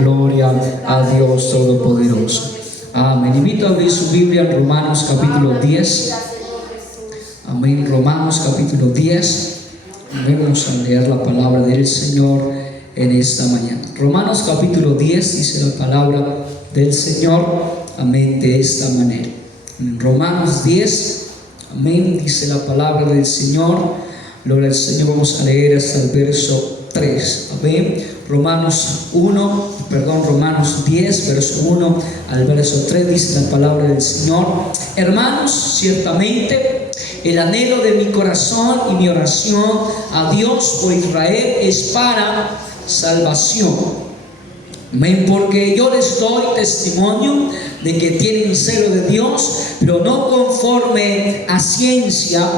Gloria a Dios Todopoderoso. Amén. Invito a abrir su Biblia en Romanos capítulo 10. Amén. Romanos capítulo 10. Vamos a leer la palabra del Señor en esta mañana. Romanos capítulo 10 dice la palabra del Señor. Amén. De esta manera. En Romanos 10. Amén. Dice la palabra del Señor. Gloria al Señor. Vamos a leer hasta el verso 3. Amén. Romanos 10, verso 1 al verso 3 dice la palabra del Señor: hermanos, ciertamente el anhelo de mi corazón y mi oración a Dios por Israel es para salvación. Amén, porque yo les doy testimonio de que tienen celo de Dios, pero no conforme a ciencia,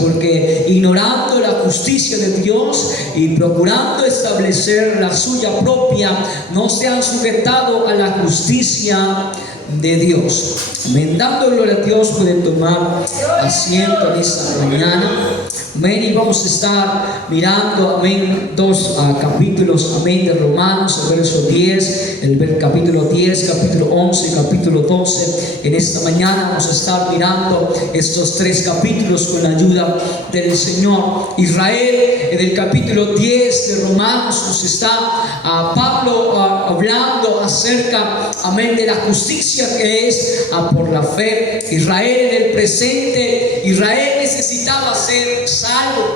porque ignorando la justicia de Dios y procurando establecer la suya propia, no se han sujetado a la justicia de Dios. Amén. Dando gloria a Dios, pueden tomar asiento en esta mañana. Amén. Y vamos a estar mirando, amén, dos capítulos, amén, de Romanos, el verso 10, el capítulo 10, capítulo 11, capítulo 12. En esta mañana vamos a estar mirando estos tres capítulos con la ayuda del Señor. Israel, en el capítulo 10 de Romanos, nos está Pablo hablando acerca, amén, de la justicia que es por la fe. Israel en el presente, Israel necesitaba ser salvo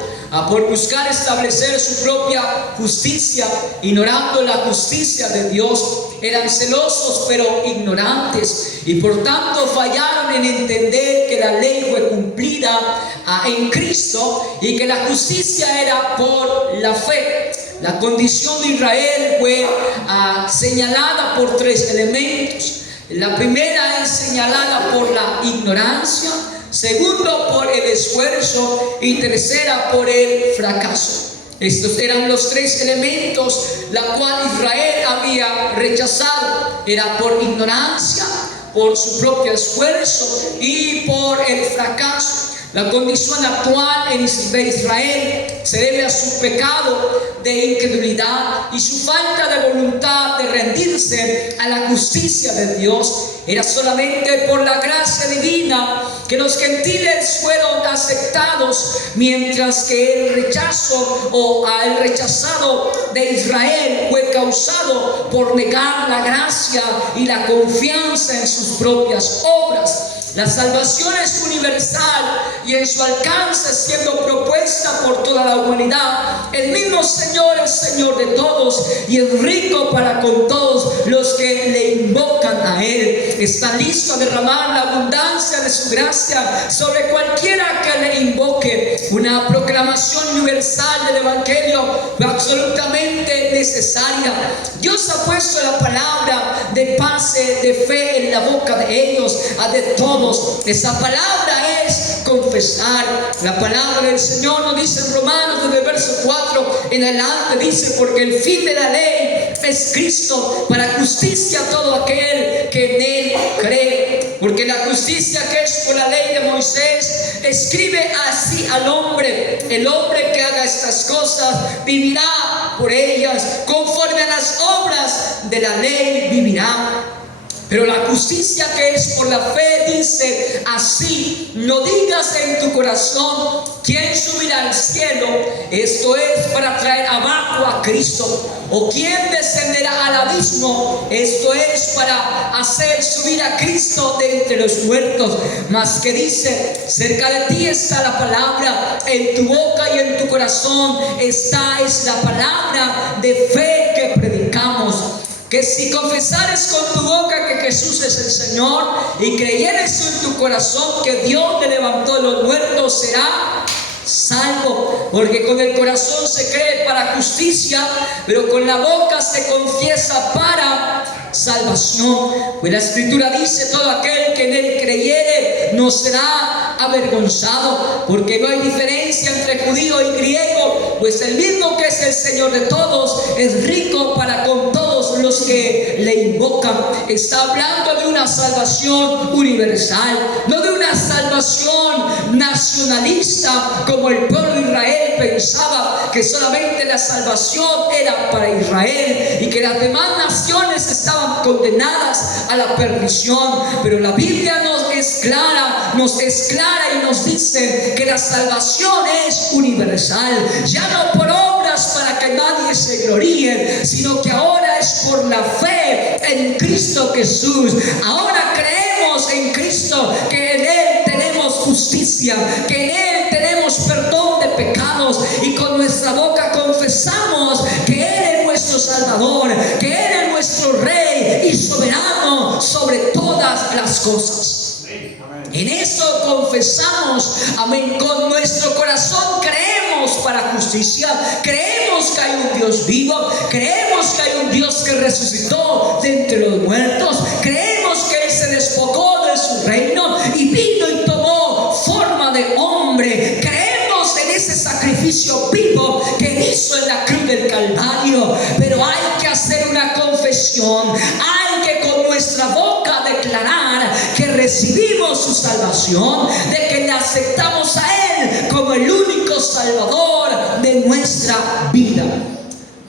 por buscar establecer su propia justicia, ignorando la justicia de Dios. Eran celosos pero ignorantes, y por tanto fallaron en entender que la ley fue cumplida en Cristo y que la justicia era por la fe. La condición de Israel fue señalada por tres elementos. La primera es señalada por la ignorancia, segundo por el esfuerzo y tercera por el fracaso. Estos eran los tres elementos la cual Israel había rechazado. Era por ignorancia, por su propio esfuerzo y por el fracaso. La condición actual de Israel se debe a su pecado de incredulidad y su falta de voluntad de rendirse a la justicia de Dios. Era solamente por la gracia divina que los gentiles fueron aceptados, mientras que el rechazo el rechazado de Israel fue causado por negar la gracia y la confianza en sus propias obras. La salvación es universal y en su alcance siendo propuesta por toda la humanidad. El mismo Señor es Señor de todos y es rico para con todos los que le invocan a Él. Está listo a derramar la abundancia de su gracia sobre cualquiera que le invoque. Una proclamación universal del Evangelio absolutamente necesaria. Dios ha puesto la palabra de paz, de fe en la boca de ellos, de todos. Esa palabra es confesar. La palabra del Señor nos dice en Romanos, desde el verso 4 en adelante, dice: porque el fin de la ley es Cristo, para justicia a todo aquel que en Él cree. Porque la justicia que es por la ley de Moisés escribe así al hombre: el hombre que haga estas cosas vivirá por ellas, conforme a las obras de la ley vivirá. Pero la justicia que es por la fe dice así: no digas en tu corazón quién subirá al cielo, esto es para traer abajo a Cristo, o quién descenderá al abismo, esto es para hacer subir a Cristo de entre los muertos. Mas que dice: cerca de ti está la palabra, en tu boca y en tu corazón esta es la palabra de fe que predicamos. Que si confesares con tu boca que Jesús es el Señor y creyeres en tu corazón que Dios te levantó de los muertos, será salvo. Porque con el corazón se cree para justicia, pero con la boca se confiesa para salvación. Pues la Escritura dice: todo aquel que en Él creyere no será avergonzado. Porque no hay diferencia entre judío y griego, pues el mismo que es el Señor de todos es rico para con todos los que le invocan. Está hablando de una salvación universal, no de una salvación nacionalista como el pueblo de Israel pensaba que solamente la salvación era para Israel y que las demás naciones estaban condenadas a la perdición. Pero la Biblia nos es clara y nos dice que la salvación es universal, ya no por obras para que nadie se gloríe, sino que ahora es por la fe en Cristo Jesús. Ahora creemos en Cristo, que en Él tenemos justicia, que en Él tenemos perdón de pecados, y con nuestra boca confesamos que Él es nuestro Salvador, que Él es nuestro Rey y soberano sobre todas las cosas. En eso confesamos, amén, con nuestro corazón creemos para justicia, creemos que hay un Dios vivo, creemos que hay un Dios que resucitó de entre los muertos, creemos que Él se despojó de su reino y vino y tomó forma de hombre, creemos en ese sacrificio vivo que hizo en la cruz del Calvario. Pero hay que hacer una confesión, hay que con nuestra boca declarar que recibimos su salvación, de que le aceptamos a Él como el único Salvador de nuestra vida.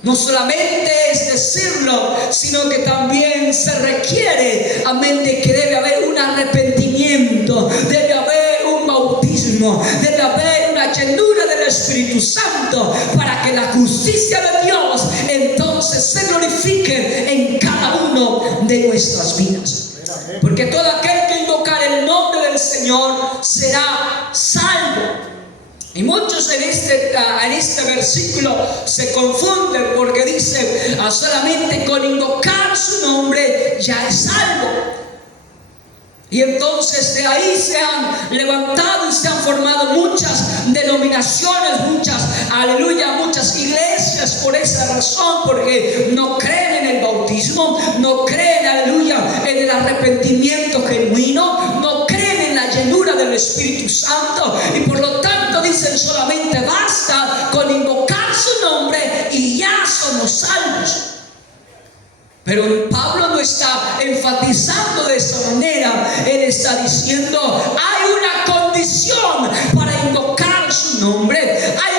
No solamente es decirlo, sino que también se requiere, amén, de que debe haber un arrepentimiento, debe haber un bautismo, debe haber una llenura del Espíritu Santo, para que la justicia de Dios entonces se glorifique en cada uno de nuestras vidas. Porque todo aquel que invocar el nombre del Señor será salvo. Y muchos en este versículo se confunden, porque dice solamente con invocar su nombre ya es salvo. Y entonces de ahí se han levantado y se han formado muchas denominaciones, muchas iglesias por esa razón, porque no creen en el bautismo, no creen, aleluya, en el arrepentimiento genuino, no creen en la llenura del Espíritu Santo, y por lo tanto dicen solamente basta con invocar su nombre y ya somos salvos. Pero Pablo no está enfatizando de esa manera. Él está diciendo, hay una condición para invocar su nombre, hay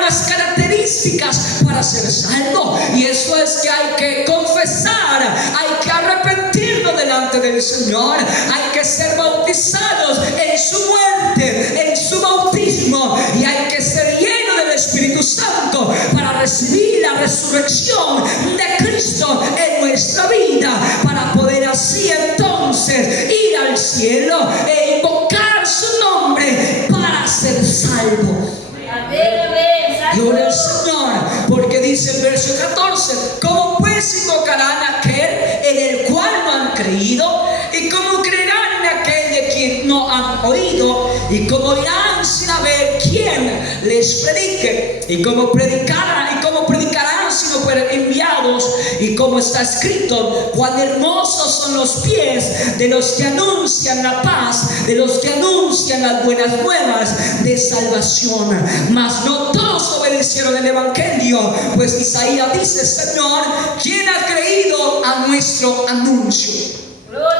unas características para ser salvo, y eso es que hay que confesar, hay que arrepentirnos delante del Señor, hay que ser bautizados en su muerte, en su bautismo, y hay que ser llenos del Espíritu Santo para recibir la resurrección de Cristo en nuestra vida, para poder así entonces ir al cielo e invocar su nombre para ser salvo. Gloria al Señor, porque dice el verso 14: ¿cómo pues invocarán a aquel en el cual no han creído? ¿Y cómo creerán en aquel de quien no han oído? ¿Y cómo irán sin haber quien les predique? ¿Y cómo predicarán si no fueran enviados? Y como está escrito: cuán hermosos son los pies de los que anuncian la paz, de los que anuncian las buenas nuevas de salvación. Mas no todos obedecieron el evangelio, pues Isaías dice: Señor, ¿quién ha creído a nuestro anuncio?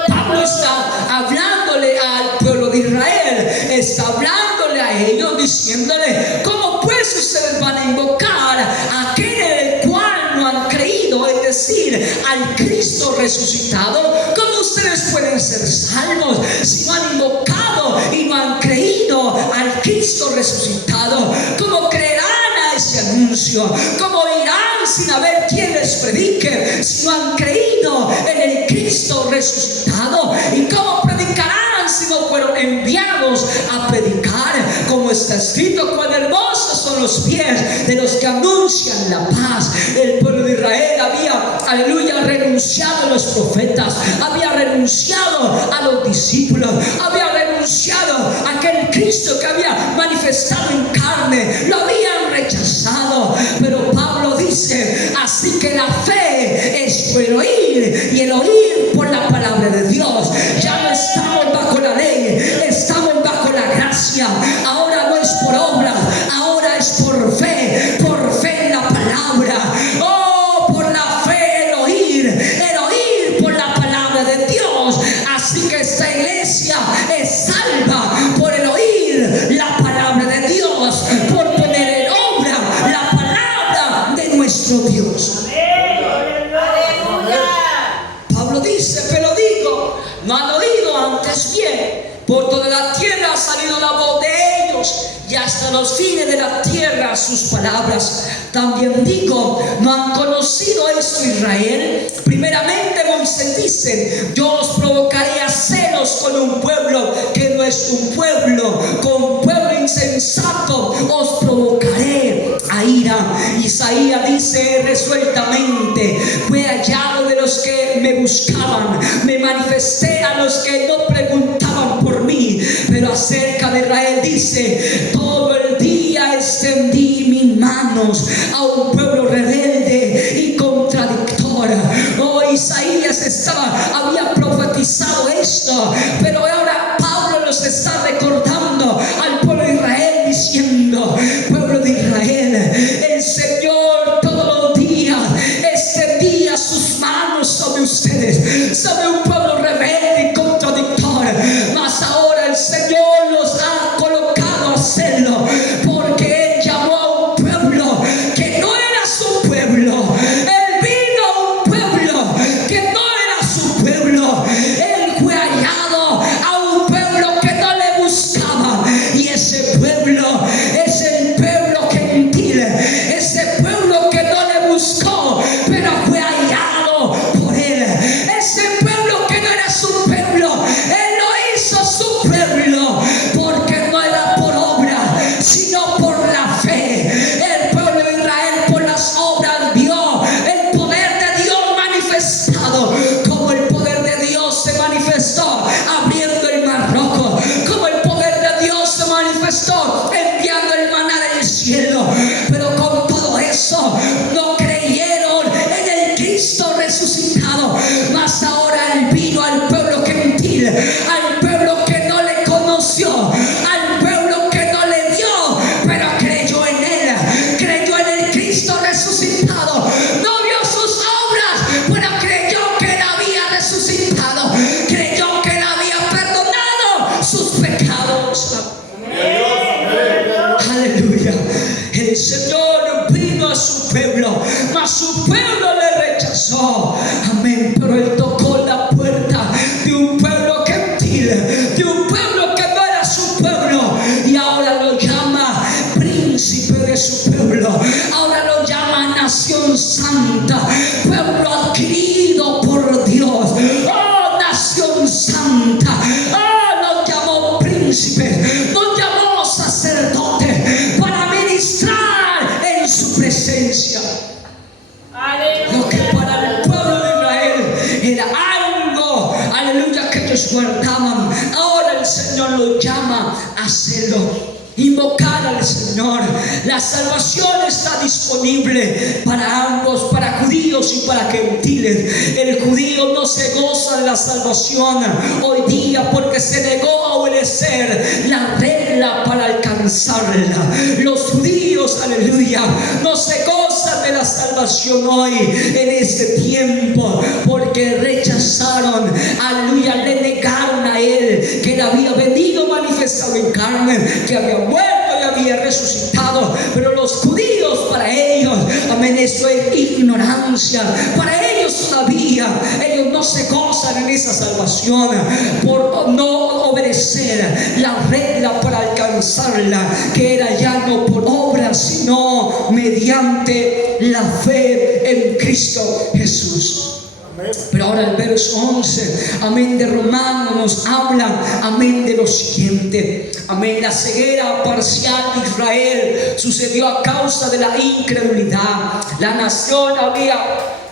Pablo está hablándole al pueblo de Israel, está hablándole a ellos, diciéndole: ¿cómo pues ustedes van a invocar a aquel en el cual no han creído? Es decir, al Cristo resucitado. ¿Cómo ustedes pueden ser salvos si no han invocado y no han creído al Cristo resucitado? ¿Cómo creerán a ese anuncio? ¿Cómo irán sin haber quien les predique si no han creído en el Cristo resucitado? ¿Y cómo predicarán si no fueron enviados a predicar? Como está escrito: cuán hermosos son los pies de los que anuncian la paz. El pueblo de Israel había, aleluya, renunciado a los profetas, había renunciado a los discípulos, había renunciado a aquel Cristo que había manifestado en carne, lo habían rechazado. Pero Pablo dice: así que la fe es por el oír, y el oír por la palabra de Dios. Ya no estamos bajo la ley, estamos bajo la gracia. Ahora no es por obra, ahora es por fe en la palabra. Oh, por la fe el oír por la palabra de Dios. Así que esta iglesia es salva por el oír la palabra de Dios, por poner en obra la palabra de nuestro nuestro Dios. Pablo dice, pero digo, no han oído antes bien, por toda la tierra ha salido la voz de ellos, y hasta los fines de la tierra sus palabras. También digo, ¿no han conocido esto Israel? Primeramente Moisés dice, yo os provocaré a celos con un pueblo que no es un pueblo, con un pueblo insensato os provocaré a ira. Isaías dice resueltamente, fue hallado de los que me buscaban, me manifesté a los que no preguntaban por mí. Pero acerca de Israel dice, todo el día extendí mis manos a un pueblo rebelde y contradictor. Oh, Isaías había profetizado esto, pero ahora Pablo nos está recordando al pueblo de Israel diciendo, pueblo de Israel, el Señor todos los días extendía sus manos sobre ustedes, sobre un pueblo rebelde y contradictor, mas ahora el Señor los ha colocado a hacerlo, porque Él llamó a un pueblo que no era su pueblo. Él vino a un pueblo que no era su pueblo. Él fue hallado a un pueblo que no le buscaba, y ese pueblo es el pueblo gentil, ese pueblo que no le buscó, pero fue hallado por Él. Ese pueblo que no era su pueblo, Él lo hizo su pueblo, porque no era por obra, sino por la fe. El pueblo de Israel por las obras vio el poder de Dios manifestado, como el poder de Dios se manifestó abriendo el mar rojo, como el poder de Dios se manifestó enviando el maná del cielo. Pero con todo eso no creyeron en el Cristo resucitado, mas ahora Él vino al pueblo gentil, al pueblo que no le conoció, al pueblo que no le vio, pero creyó en Él, creyó en el Cristo resucitado. No vio sus obras, pero creyó que Él había resucitado, creyó que Él había perdonado sus pecados. Aleluya. El Señor vino a su pueblo, mas su pueblo le rechazó. Amén. Pero Él tocó la puerta de un pueblo gentil, de un pueblo que no era su pueblo, y ahora lo llama príncipe de su pueblo, ahora lo llama nación santa, pueblo adquirido por Dios. Oh, nación santa. Oh, nos llamó príncipe, nos llamó sacerdote para ministrar en su presencia. Lo que para el pueblo de Israel era algo, aleluya, que ellos guardaban, ahora el Señor lo llama a hacerlo. Invocar al Señor. La salvación está disponible para ambos, para judíos y para gentiles. El judío no se goza de la salvación hoy día porque se negó a obedecer la regla para alcanzarla. Los judíos, aleluya, no se gozan de la salvación hoy en este tiempo porque rechazaron, aleluya, le negaron a Él que Él había venido manifestado en carne, que había muerto y había resucitado. Pero los judíos, para ellos, amén, eso es ignorancia. Para ellos todavía, ellos no se gozan en esa salvación por no obedecer la regla para alcanzarla, que era ya no por obras, sino mediante la fe en Cristo Jesús. Pero ahora el verso 11, amén, de Romanos nos habla, amén, de lo siguiente. Amén, la ceguera parcial de Israel sucedió a causa de la incredulidad. La nación había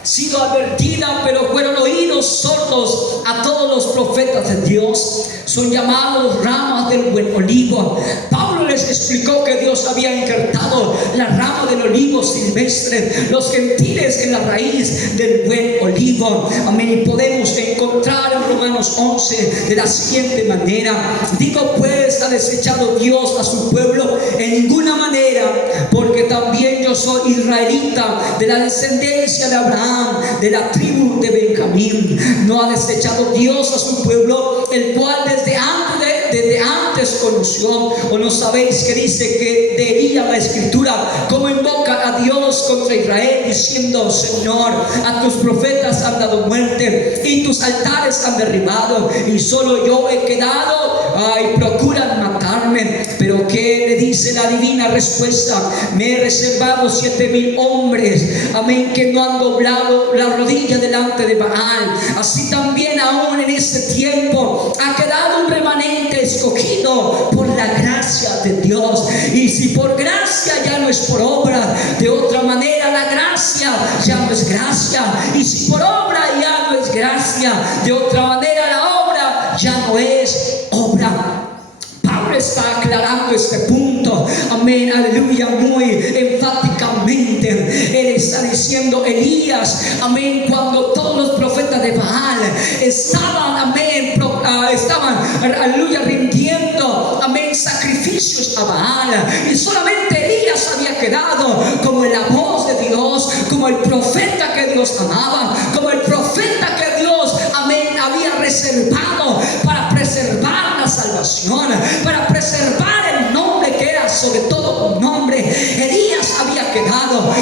sido advertida, pero fueron oídos sordos a todos los profetas de Dios. Son llamados ramas del buen olivo. Pablo les explicó que Dios había injertado la rama del olivo silvestre, los gentiles en la raíz del buen olivo. Amén. Y podemos encontrar en Romanos 11 de la siguiente manera: digo pues, ¿ha desechado Dios a su pueblo? En ninguna manera, porque también yo soy israelita, de la descendencia de Abraham, de la tribu de Benjamín. No ha desechado Dios a su pueblo, el cual desde antes de desde antes conoció. ¿O no sabéis que dice que de Elías la escritura como invoca a Dios contra Israel diciendo: Señor, a tus profetas han dado muerte y tus altares han derribado y solo yo he quedado? Ay, procuran matarme. Pero ¿qué le dice la divina respuesta? Me he reservado 7,000 hombres, amén, que no han doblado la rodilla delante de Baal. Así también aún en ese tiempo ha quedado un remanente escogido por la gracia de Dios. Y si por gracia ya no es por obra, de otra manera la gracia ya no es gracia. Y si por obra ya no es gracia, de otra manera la obra ya no es obra. Pablo está aclarando este punto, amén, aleluya, muy enfáticamente. Él está diciendo: Elías, amén, cuando todos los profetas de Baal estaban, amén, aleluya, rindiendo, amén, sacrificios a Baal, y solamente Elías había quedado como la voz de Dios, como el profeta que Dios amaba, como el profeta que Dios, amén, había reservado para preservar la salvación, para preservar el nombre que era sobre todo un nombre. Elías había quedado,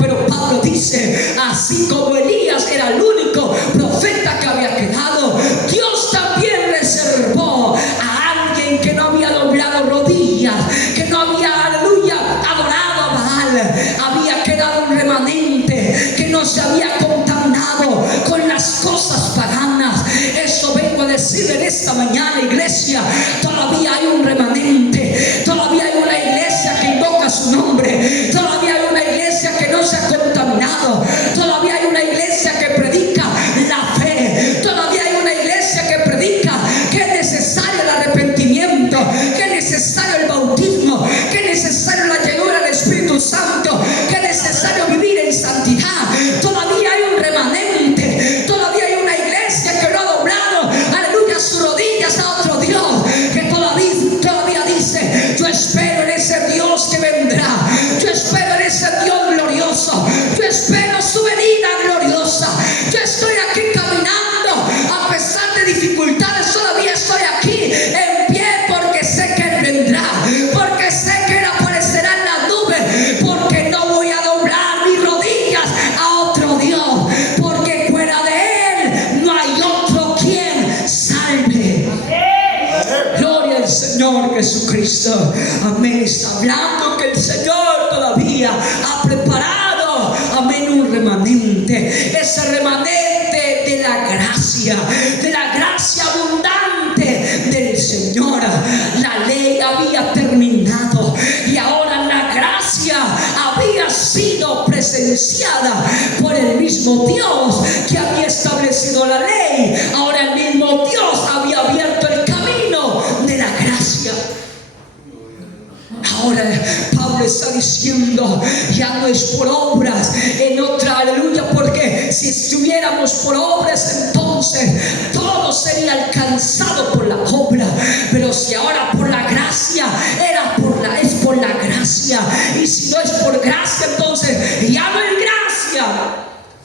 pero Pablo dice: así como Elías era el único profeta que había quedado, Dios también reservó a alguien que no había doblado rodillas, que no había, aleluya, adorado a Baal. Había quedado un remanente que no se había contaminado con las cosas paganas. Eso vengo a decir en esta mañana, iglesia. Todavía hay un remanente, todavía hay una iglesia que invoca su nombre, todavía hay una iglesia que no se ha contaminado, todavía hay una iglesia que predica la fe, todavía hay una iglesia que predica que es necesario el arrepentimiento, que es necesario el bautismo, que es necesario la llenura del Espíritu Santo, que es necesario vivir en santidad. Todavía hay un remanente, todavía hay una iglesia que no ha doblado, aleluya, sus rodillas a otro Dios, que todavía dice: yo espero en ese Dios que vendrá, yo espero en ese Dios glorioso, yo espero su venida gloriosa. Yo estoy aquí caminando a pesar de dificultades, todavía estoy aquí en pie porque sé que Él vendrá, porque sé que Él aparecerá en la nube, porque no voy a doblar mis rodillas a otro Dios, porque fuera de Él no hay otro quien salve. Gloria al Señor Jesucristo, amén. Está hablando que el Señor todavía ha preparado, amén, un remanente. Ese remanente de la gracia abundante del Señor. La ley había terminado y ahora la gracia había sido presenciada por el mismo Dios que había establecido la ley. Ahora el mismo Dios había abierto el camino de la gracia. Ahora Pablo está diciendo: ya no es por obras, en otra, aleluya, porque si estuviéramos por obras, entonces todo sería alcanzado por la obra. Pero si ahora por la gracia, es por la gracia. Y si no es por gracia, entonces ya no es gracia.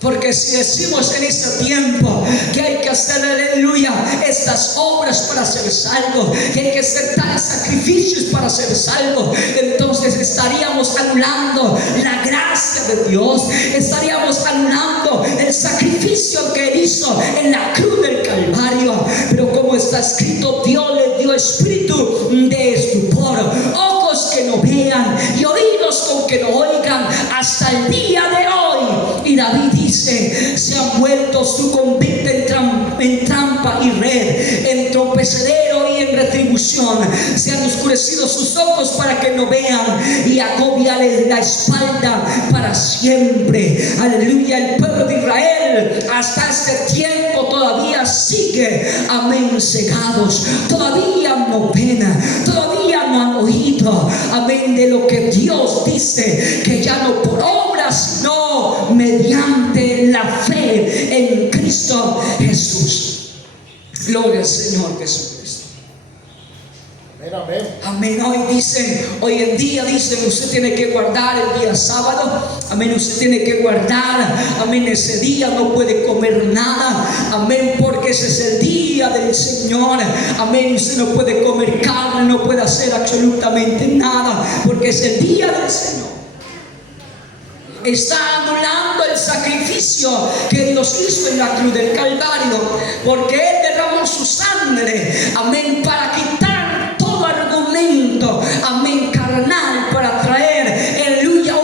Porque si decimos en este tiempo que hay que hacer, aleluya, estas obras para ser salvo, que hay que hacer tales sacrificios para ser salvo, entonces estaríamos anulando la gracia de Dios, estaríamos anulando el sacrificio que Él hizo en la cruz del Calvario. Pero como está escrito, Dios le dio espíritu de estupor, ojos que no vean y oídos con que no oigan, hasta el día de hoy. Y David dice: se han vuelto su convicta en trampa y red, en tropezadero y en retribución. Se han oscurecido sus ojos para que no vean, y agobiales la espalda para siempre. Aleluya. El pueblo de Israel hasta este tiempo todavía sigue, amén, cegados. Todavía no ven, todavía no han oído, amén, de lo que Dios dice, que ya no por obras, sino mediante la fe en Cristo Jesús. Gloria al Señor Jesucristo. Amén. Hoy en día dicen, usted tiene que guardar el día sábado. Amén. Usted tiene que guardar. Amén. Ese día no puede comer nada. Amén. Porque ese es el día del Señor. Amén. Usted no puede comer carne, no puede hacer absolutamente nada, porque es el día del Señor. Está anulando el sacrificio que Dios hizo en la cruz del Calvario, porque Él derramó su sangre, amén, para quitar todo argumento, amén, carnal, para traer, aleluya,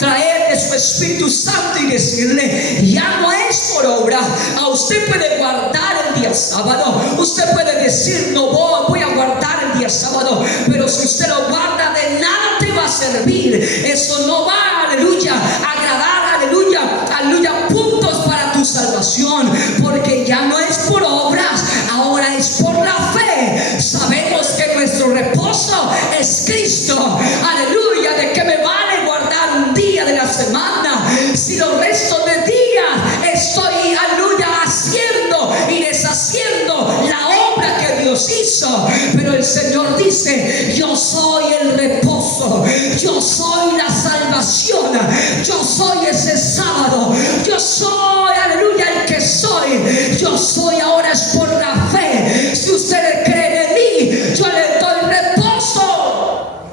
traer de su Espíritu Santo y decirle, ya no es por obra. A usted puede guardar el día sábado, usted puede decir, no voy a guardar el día sábado, pero si usted lo guarda, de nada te va a servir. Eso no va, aleluya, a agradar, aleluya, puntos para tu salvación, porque ya no es por obras, ahora es por la fe. Sabemos que nuestro reposo es Cristo, aleluya. ¿De qué me vale guardar un día de la semana si los restos de días estoy, aleluya, haciendo y deshaciendo la obra que Dios hizo? Pero el Señor dice, yo soy el reposo, yo soy la salvación, yo soy ese sábado, yo soy, aleluya, el que soy, yo soy. Ahora es por la fe. Si usted cree en mí, yo le doy reposo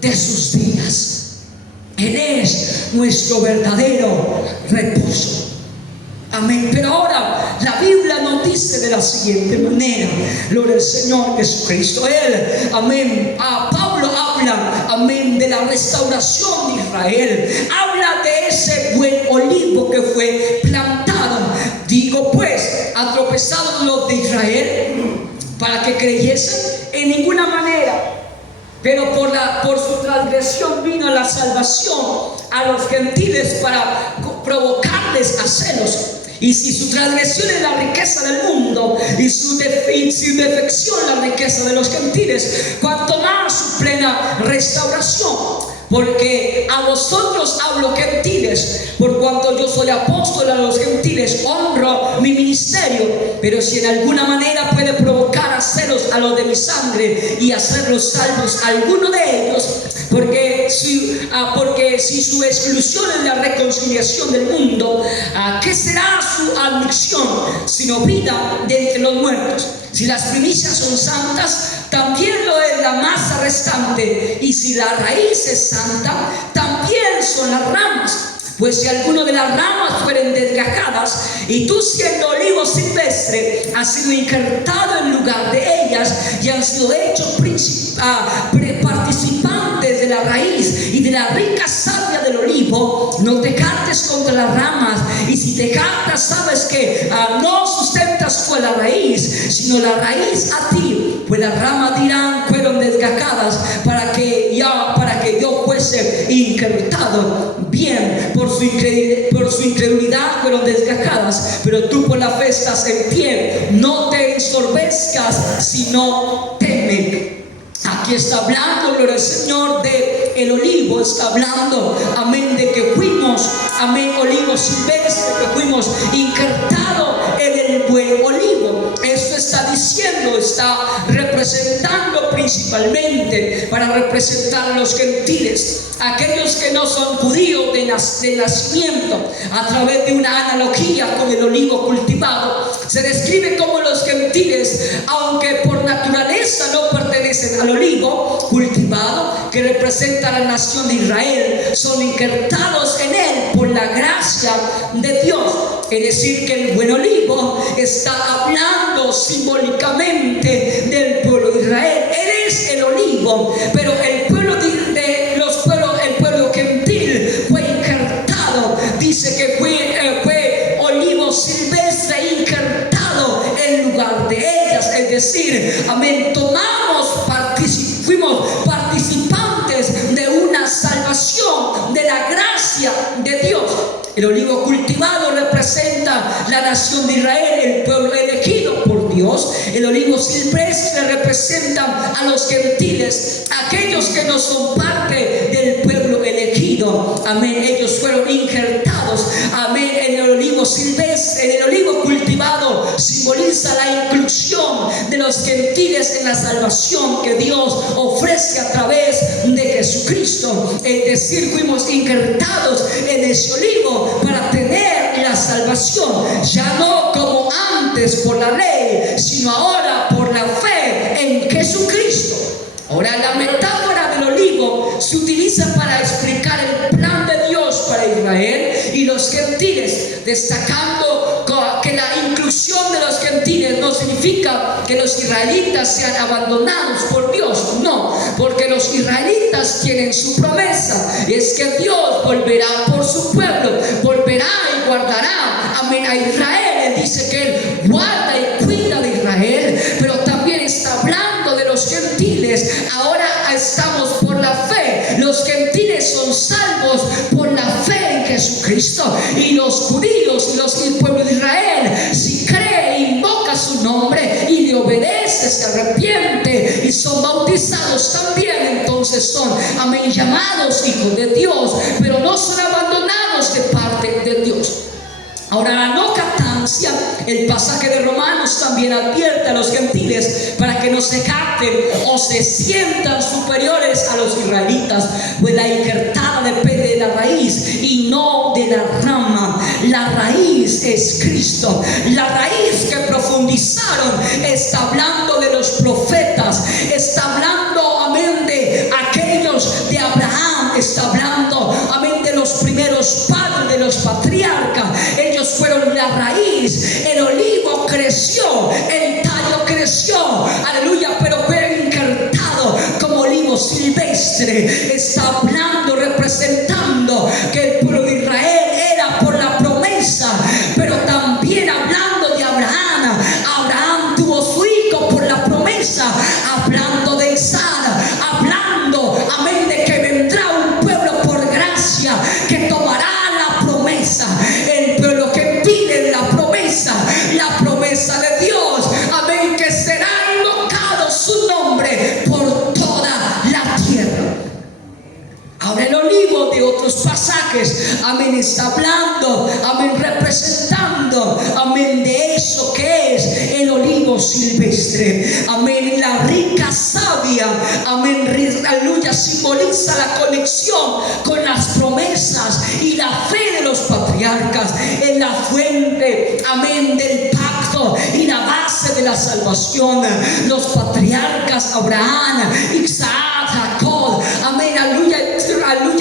de sus días. Él es nuestro verdadero reposo. Amén. Pero ahora la Biblia nos dice de la siguiente manera, gloria al Señor Jesucristo. Él, amén, Pablo habla, amén, de la restauración de Israel. Habla de ese buen olivo que fue plantado. Digo pues, ¿ha tropezado los de Israel para que creyesen? En ninguna manera. Pero por su transgresión vino la salvación a los gentiles para provocarles a celos. Y si su transgresión es la riqueza del mundo y su defección la riqueza de los gentiles, cuanto más su plena restauración. Porque a vosotros hablo, gentiles, por cuanto yo soy apóstol a los gentiles, honro mi ministerio. Pero si en alguna manera puede provocar a celos a los de mi sangre y hacerlos salvos a alguno de ellos, porque si su exclusión es la reconciliación del mundo, ¿qué será su admisión sino vida de entre los muertos? Si las primicias son santas, también lo es la masa restante, y si la raíz es santa, también son las ramas. Pues si alguno de las ramas fueren desgajadas, y tú siendo olivo silvestre has sido injertado en lugar de ellas, y han sido hechos participantes de la raíz y de la rica savia del olivo, no te jactes contra las ramas. Y si te jactas, sabes que no sustentas tú a la raíz, sino la raíz a ti. Pues las ramas dirán, fueron desgajadas para que yo fuese injertado. Bien, por su incredulidad fueron desgajadas, pero tú por la fe estás en pie. No te ensorbezcas, sino teme. Aquí está hablando, gloria al Señor, de el olivo. Está hablando, amén, de que fuimos, amén, olivo silvestre, que fuimos injertados en el buen olivo. Esto está diciendo, está representando principalmente, para representar a los gentiles, aquellos que no son judíos de nacimiento. A través de una analogía con el olivo cultivado, se describe como los gentiles, aunque por naturaleza no pertenecen al olivo cultivado que representa a la nación de Israel, son injertados en él por la gracia de Dios. Es decir, que el buen olivo está hablando simbólicamente del pueblo de Israel. Él es el olivo, pero el pueblo gentil fue injertado. Dice que fue olivo silvestre injertado en lugar de ellas. Es decir, amén, fuimos participantes de una salvación, de la gracia de Dios. El olivo cultivado representa la nación de Israel, el pueblo elegido por Dios. El olivo silvestre representa a los gentiles, aquellos que no son parte del pueblo elegido. Amén. Ellos fueron injertados. Amén. En el olivo silvestre, en el olivo cultivado, simboliza la inclusión de los gentiles en la salvación que Dios ofrece a través de Jesucristo. Es decir, fuimos injertados en ese olivo para tener la salvación, ya no como antes por la ley, sino ahora por la fe en Jesucristo. Ahora, la metáfora del olivo se utiliza para explicar el plan de Dios para Israel y los gentiles, destacando que la inclusión de los gentiles no significa que los israelitas sean abandonados por Dios, no, porque los israelitas tienen su promesa, y es que Dios volverá por su pueblo, volverá y guardará, amén, a Israel. Él dice que Él guarda y cuida de Israel, pero también está hablando de los gentiles. Ahora estamos por la fe, los gentiles son salvos por la fe en Jesucristo, y los judíos y el pueblo de Israel, si cree, invoca su nombre y le obedece, se arrepiente y son bautizados también, entonces son, amén, llamados hijos de Dios, pero no son abandonados de parte de Dios. Ahora, la no captancia, el pasaje de Romanos también advierte a los gentiles para que no se jacten o se sientan superiores a los israelitas, pues la injertada depende de la raíz y no de la rama. La raíz es Cristo. La raíz que profundizaron está hablando de los profetas, está hablando, amén, de aquellos de Abraham, está hablando, amén, de los primeros padres, de los patriarcas. Ellos fueron la raíz. El olivo creció, el tallo creció, aleluya, pero fue injertado como olivo silvestre. Está hablando, representando que el pueblo de Israel era por la promesa, pero también hablando de Abraham. Abraham tuvo su hijo por la promesa, hablando de Sara, hablando, amén, de que vendrá un pueblo por gracia que tomará la promesa. El pueblo que pide la promesa de Dios, amén, que será invocado su nombre por toda la tierra. Ahora, el olivo de otros pasajes, amén, está hablando, amén, representando, amén, de eso que es el olivo silvestre, amén, la rica savia, amén, aleluya, simboliza la conexión con las promesas y la fe de los patriarcas, en la fuente, amén, del pacto y la base de la salvación. Los patriarcas Abraham, Isaac, Jacob, amén, aleluya,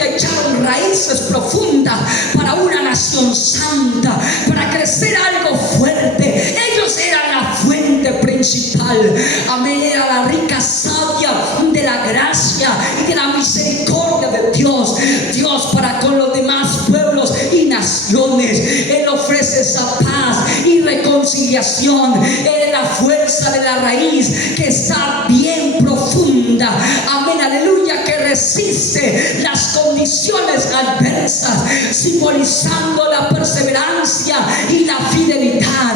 echaron raíces profundas para una nación santa, para crecer algo fuerte. Ellos eran la fuente principal, amén, era la rica savia de la gracia y de la misericordia de Dios. Dios para con los demás pueblos y naciones. Él ofrece esa paz y reconciliación. Él es la fuerza de la raíz que está bien profunda, amén, aleluya, que resiste las condiciones adversas, simbolizando la perseverancia y la fidelidad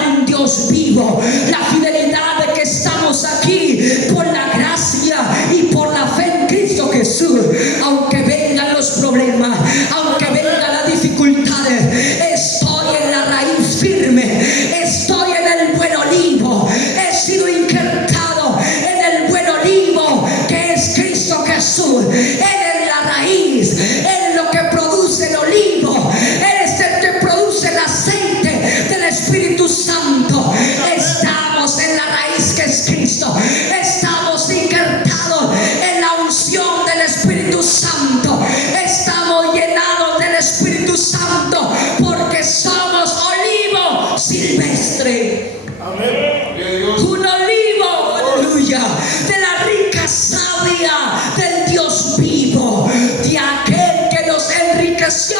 de un Dios vivo, la fidelidad de que estamos aquí por la gracia y por la fe en Cristo Jesús. Aunque vengan los problemas, aunque vengan las dificultades, estoy en la raíz firme, estoy en el buen olivo, he sido injertado en el buen olivo que es Cristo Jesús. Él es la raíz, Él es lo que produce el olivo, Él es el que produce el aceite del Espíritu Santo. Estamos en la raíz que es Cristo, estamos injertados en la unción del Espíritu Santo, estamos llenados del Espíritu Santo porque somos olivo silvestre. Amén. Un olivo, aleluya, de la rica savia del Dios vivo, de aquel que nos enriqueció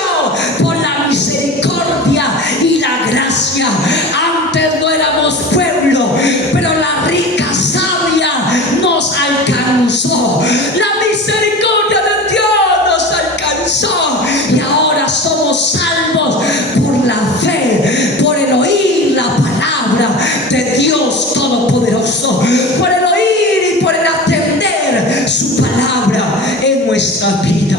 por la misericordia y la gracia. Antes no éramos pueblo, pero la rica savia nos alcanzó, la misericordia de Dios nos alcanzó, y ahora somos salvos por la fe, por el oír la palabra de Dios Todopoderoso, por el oír y por el atender su palabra en nuestra vida.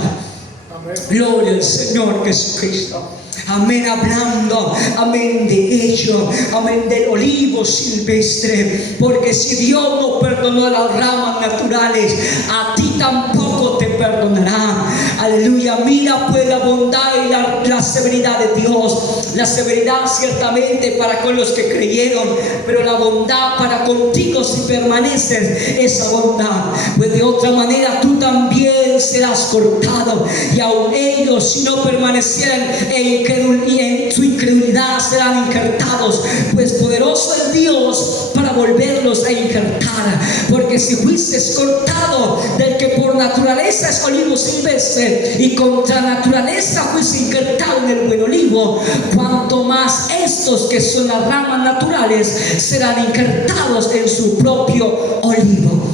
Amén. Gloria al Señor Jesucristo. amén, hablando, amén, de ello, amén, del olivo silvestre, porque si Dios no perdonó las ramas naturales, a ti tampoco te perdonará. Aleluya. Mira pues la bondad y la severidad de Dios. La severidad ciertamente para con los que creyeron, pero la bondad para contigo si permaneces esa bondad. Pues de otra manera tú también serás cortado, y aun ellos, si no permanecieran en su incredulidad, serán injertados. Pues poderoso es Dios para volverlos a injertar, porque si fuisteis cortado del que por naturaleza es olivo silvestre, y contra naturaleza fuiste injertado en el buen olivo, cuanto más estos que son las ramas naturales serán injertados en su propio olivo.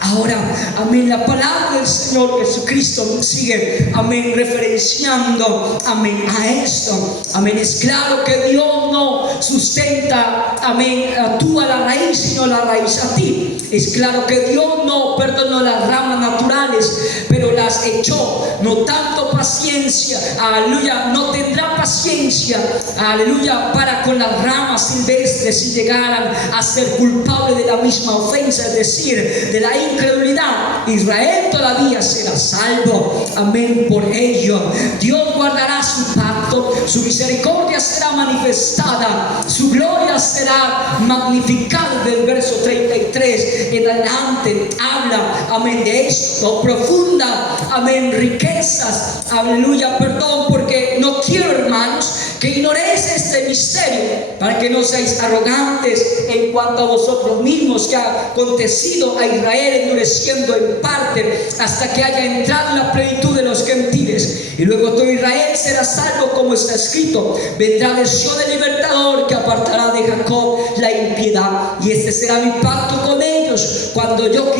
Ahora, amén, la palabra del Señor Jesucristo sigue, amén, referenciando, amén, a esto. Amén, es claro que Dios no sustenta, amén, tú a la raíz, sino la raíz a ti. Es claro que Dios no perdonó las ramas naturales, pero las echó. No tanto paciencia, aleluya, no tendrá paciencia, aleluya, para con las ramas silvestres si llegaran a ser culpables de la misma ofensa, es decir, de la incredulidad. Israel todavía será salvo, amén, por ello. Dios guardará su pacto, su misericordia será manifestada, su gloria será magnificada. Del verso 33 en adelante habla, amén, de esto, profunda, amén, riquezas, aleluya, perdón, porque no quiero, hermanos, que ignoréis este misterio, para que no seáis arrogantes en cuanto a vosotros mismos, que ha acontecido a Israel endureciendo en parte hasta que haya entrado en la plenitud de los gentiles, y luego todo Israel será salvo, como está escrito: vendrá de Sion el libertador, que apartará de Jacob la impiedad, y este será mi pacto con ellos cuando yo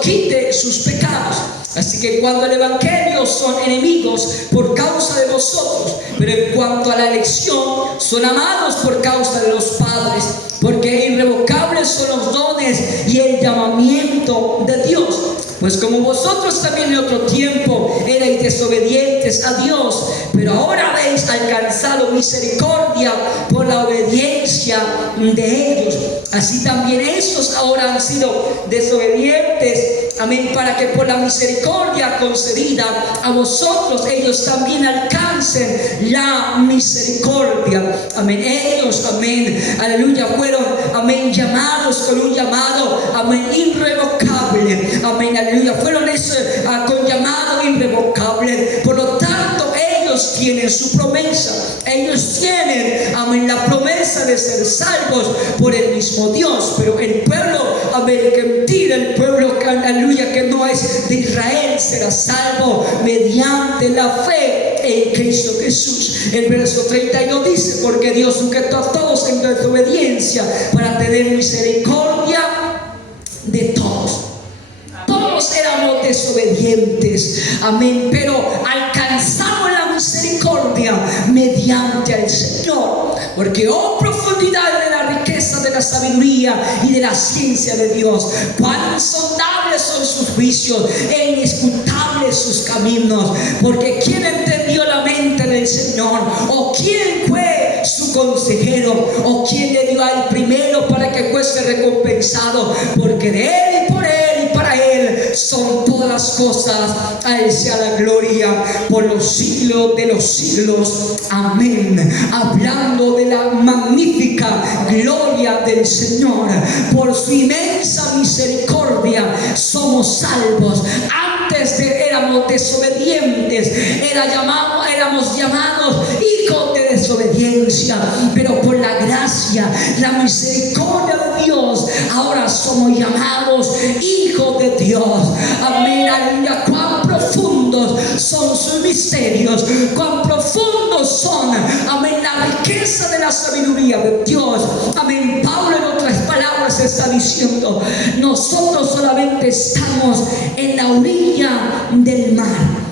quite sus pecados. Así que cuando el evangelio son enemigos por causa de vosotros, pero en cuanto a la elección son amados por causa de los padres, porque irrevocables son los dones y el llamamiento de Dios. Pues como vosotros también en otro tiempo erais desobedientes a Dios, pero ahora habéis alcanzado misericordia por la obediencia de ellos, así también estos ahora han sido desobedientes, amén, para que por la misericordia concedida a vosotros ellos también alcancen la misericordia. Amén. Ellos, amén, aleluya, fueron, amén, llamados con un llamado, amén, irrevocable. Amén, aleluya, fueron con llamado irrevocable. Por lo tanto, ellos tienen su promesa. Ellos tienen, amén, la promesa de ser salvos por el mismo Dios. Pero el pueblo, amén, gentil, el pueblo, aleluya, que no es de Israel, será salvo mediante la fe en Cristo Jesús. El verso 32 dice: porque Dios sujetó a todos en desobediencia para tener misericordia de todos. Todos éramos desobedientes, amén, pero alcanzamos la misericordia mediante el Señor. Porque oh profundidad de la riqueza de la sabiduría y de la ciencia de Dios, cuán insondables son sus juicios e inescrutables sus caminos. Porque ¿quién entendió la mente del Señor? ¿O quién fue su consejero? ¿O quién le dio al primero para que fuese recompensado? Porque de Él y por Él y para Él son todas las cosas. A Él sea la gloria por los siglos de los siglos. Amén. Hablando de la magnífica gloria del Señor, por su inmensa misericordia somos salvos. Antes éramos desobedientes, éramos llamados hijos de desobediencia, pero por la gracia, la misericordia de Dios, ahora somos llamados hijos de Dios. Amén, aleluya. Cuán profundos son sus misterios, cuán profundos son, amén, la riqueza de la sabiduría de Dios. Amén. Pablo, en otras palabras, está diciendo: nosotros solamente estamos en la orilla del mar.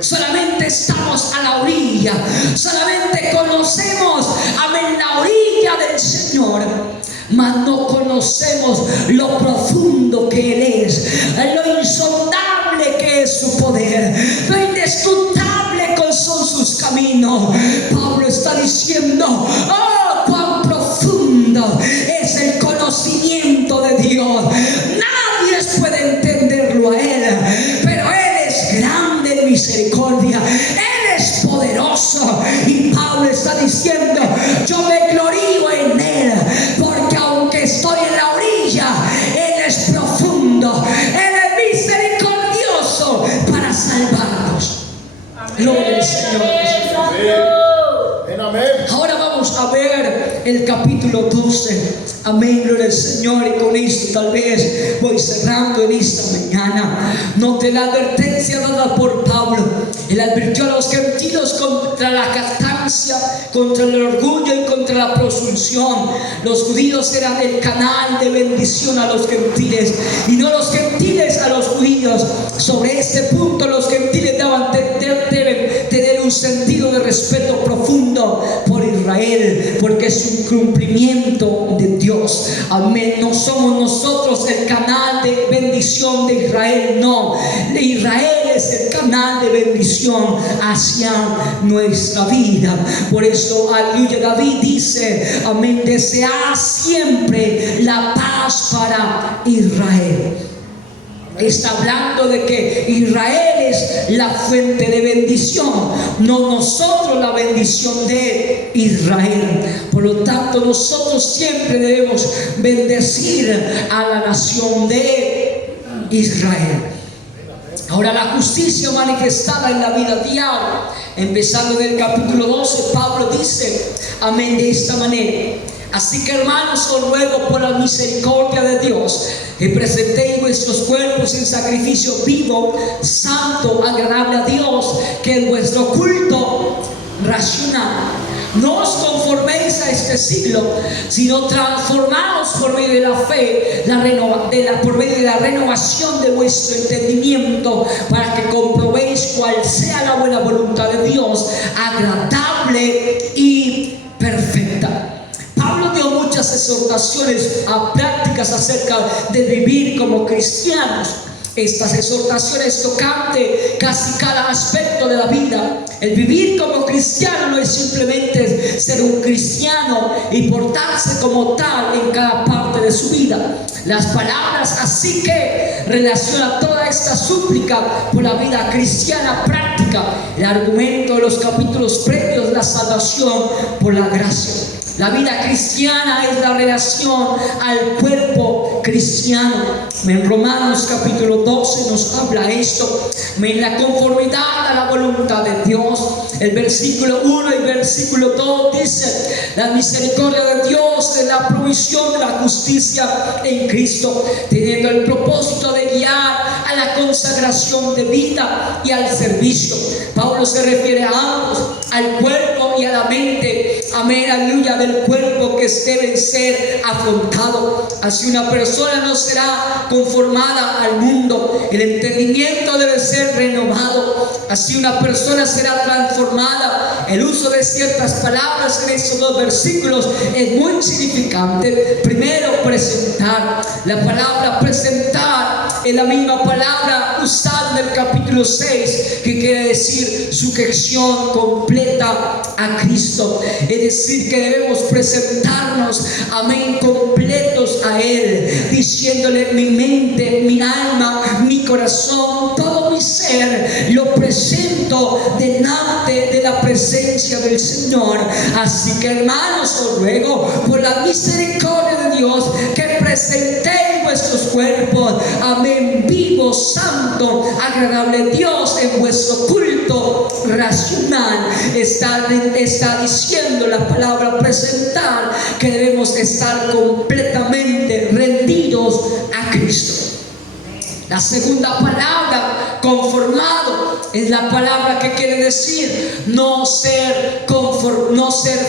Solamente estamos a la orilla, solamente conocemos, amén, la orilla del Señor, mas no conocemos lo profundo que Él es, lo insondable que es su poder, lo inescrutable que son sus no. Pablo está diciendo, oh, cuán profundo es el conocimiento de Dios. Nadie puede entenderlo a Él, pero Él es grande en misericordia. Él es poderoso. Y Pablo está diciendo, yo me glorío en Él, porque aunque estoy en la orilla, Él es profundo, Él es misericordioso para salvarnos. Gloria al Señor. Ahora vamos a ver el capítulo 12. Amén, gloria al Señor. Y con esto tal vez voy cerrando en esta mañana. Note la advertencia dada por Pablo. Él advirtió a los gentiles contra la jactancia, contra el orgullo y contra la presunción. Los judíos eran el canal de bendición a los gentiles, y no los gentiles a los judíos. Sobre este punto los gentiles deben tener un sentido de respeto profundo por Israel, porque es un cumplimiento de Dios. Amén. No somos nosotros el canal de bendición de Israel, no. Israel es el canal de bendición hacia nuestra vida. Por eso, aleluya, David dice, amén, desea siempre la paz para Israel. Está hablando de que Israel es la fuente de bendición, no nosotros la bendición de Israel. Por lo tanto, nosotros siempre debemos bendecir a la nación de Israel. Ahora, la justicia manifestada en la vida diaria, empezando del capítulo 12, Pablo dice, amén, de esta manera: así que, hermanos, os ruego por la misericordia de Dios, que presentéis vuestros cuerpos en sacrificio vivo, santo, agradable a Dios, que es vuestro culto racional. No os conforméis a este siglo, sino transformaos por medio de la fe, por medio de la renovación de vuestro entendimiento, para que comprobéis cuál sea la buena voluntad de Dios, agradable y perfecta. Pablo dio muchas exhortaciones a prácticas acerca de vivir como cristianos. Estas exhortaciones tocantes casi cada aspecto de la vida. El vivir como cristiano no es simplemente ser un cristiano y portarse como tal en cada parte de su vida. Las palabras así que relaciona toda esta súplica por la vida cristiana práctica. El argumento de los capítulos previos, la salvación por la gracia. La vida cristiana es la relación al cuerpo cristiano. En Romanos capítulo 12 nos habla esto. En la conformidad a la voluntad de Dios. El versículo 1 y versículo 2 dice: la misericordia de Dios es la provisión de la justicia en Cristo, teniendo el propósito de guiar a la consagración de vida y al servicio. Pablo se refiere a ambos, al cuerpo y a la mente. Amén, aleluya, del cuerpo que deben ser afrontados. Así una persona no será conformada al mundo. El entendimiento debe ser renovado. Así una persona será transformada. El uso de ciertas palabras en estos dos versículos es muy significante. Primero, presentar. La palabra presentar es la misma palabra usada en el capítulo 6, que quiere decir sujeción completa a Cristo. Es decir, que debemos presentarnos, amén, completos a Él, diciéndole: mi mente, mi alma, mi corazón, todo mi ser, lo presento delante de la presencia del Señor. Así que, hermanos, os ruego por la misericordia de Dios que presentéis vuestros cuerpos, amén, vivo, santo, agradable a Dios, en vuestro culto racional. Está diciendo la palabra presentar que debemos estar completamente rendidos a Cristo. La segunda palabra, conformado, es la palabra que quiere decir no ser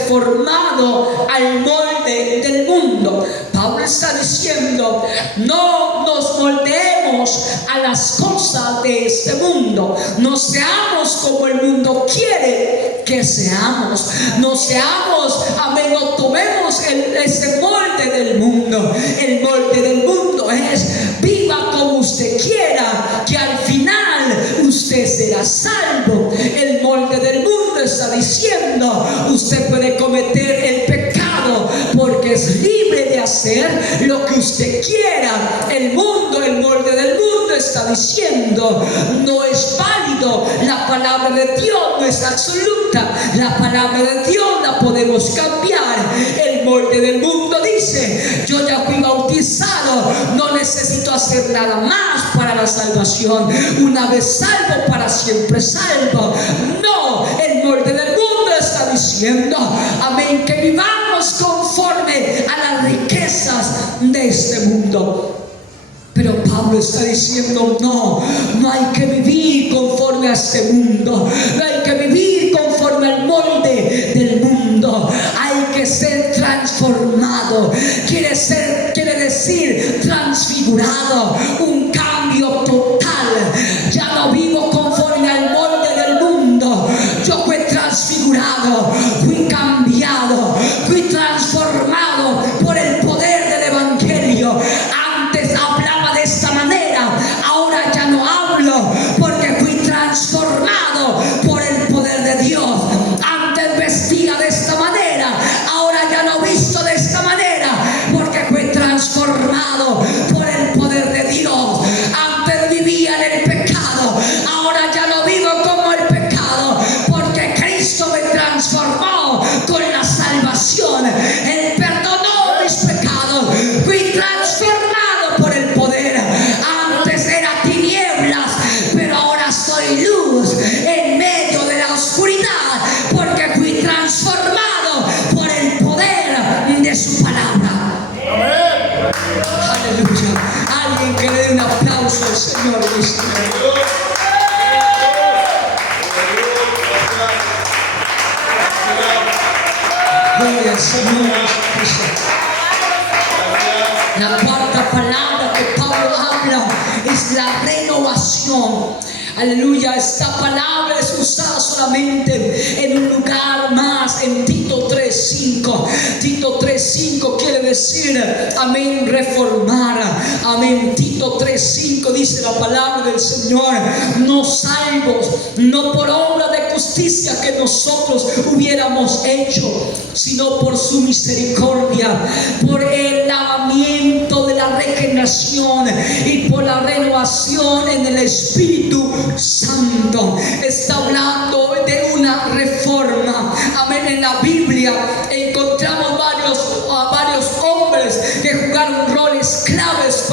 formado al molde del mundo. Pablo está diciendo: no nos moldeemos a las cosas de este mundo. No seamos como el mundo quiere que seamos. No seamos, amén, no tomemos ese molde del mundo. El molde del mundo es: viva como usted quiera, que al final usted será salvo. El molde del mundo está está diciendo: usted puede cometer el pecado porque es libre de hacer lo que usted quiera. El molde del mundo está diciendo: no es válido, la palabra de Dios no es absoluta, la palabra de Dios la podemos cambiar. El molde del mundo dice: yo ya fui bautizado, no necesito hacer nada más para la salvación, una vez salvo, para siempre salvo. No, el molde del mundo está diciendo, amén, que vivamos conforme a las riquezas de este mundo. Pero Pablo está diciendo: no hay que vivir conforme a este mundo, no hay que vivir conforme al molde del mundo, hay que ser transformado. Quiere decir transfigurado, un cambio total. Ya no vivo conforme al molde del mundo, yo fui transfigurado, fui cambiado, fui transformado por el poder del evangelio. Antes hablaba de esta manera, ahora ya no hablo, porque fui transformado por el poder de Dios. Antes vestía de esta manera, ahora ya no visto de esta manera, porque fui transformado por el poder de Dios. Antes vivía en el pecado, ahora ya no vivo como el pecado, porque Cristo me transformó con la salvación. Él perdonó mis pecados, fui transformado por el poder. Antes era tinieblas, pero ahora soy luz en medio de la oscuridad, porque fui transformado por el poder de su palabra. Amén. Aleluya. Alguien que le dé un aplauso al Señor en este momento. Gloria al Señor Jesucristo. La cuarta palabra que Pablo habla es la renovación. Aleluya, esta palabra es usada solamente en un lugar más, en Tito 3:5. Tito 3:5 quiere decir, amén, reformar. Amén. Tito 3:5 dice la palabra del Señor: no salvos, no por obra de justicia que nosotros hubiéramos hecho, sino por su misericordia, por el lavamiento de la regeneración y por la renovación en el Espíritu Santo. Está hablando de una reforma. Amén. En la Biblia encontramos varios hombres que jugaron roles claves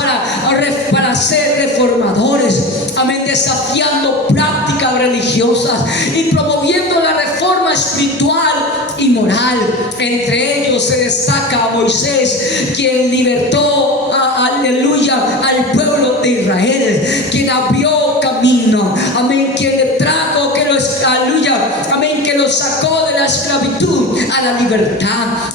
para ser reformadores. Amén. Desafiando prácticas religiosas y promoviendo la reforma espiritual y moral. Entre ellos se destaca a Moisés, quien libertó, aleluya, al pueblo de Israel, quien abrió camino, amén, quien le trajo, aleluya, amén, que los sacó de la esclavitud a la libertad.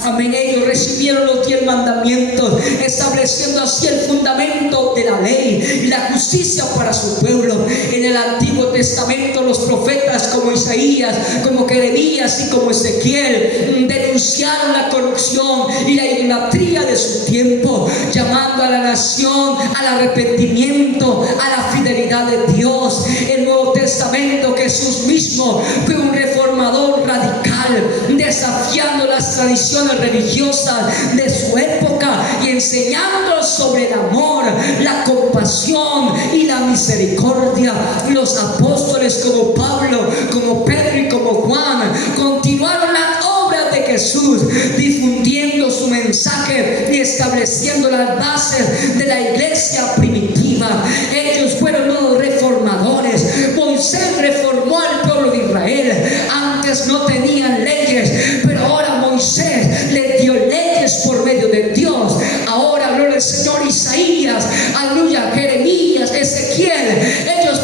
Amén. Ellos recibieron los 10 mandamientos, estableciendo así el fundamento de la ley y la justicia para su pueblo. En el Antiguo Testamento los profetas como Isaías, como Jeremías y como Ezequiel denunciaron la corrupción y la idolatría de su tiempo, llamando a la nación al arrepentimiento, a la fidelidad de Dios. El Nuevo Testamento, Jesús mismo fue un reformador radical, desafiando las tradiciones religiosas de su época y enseñando sobre el amor, la compasión y la misericordia. Los apóstoles como Pablo, como Pedro y como Juan continuaron las obras de Jesús, difundiendo su mensaje y estableciendo las bases de la iglesia primitiva. Ellos fueron los reformadores. Moisés reformó al pueblo de Israel. Antes no tenían leyes, pero ahora Moisés les dio leyes por medio de Dios. Ahora, gloria al Señor, Isaías, aleluya, Jeremías, Ezequiel, ellos,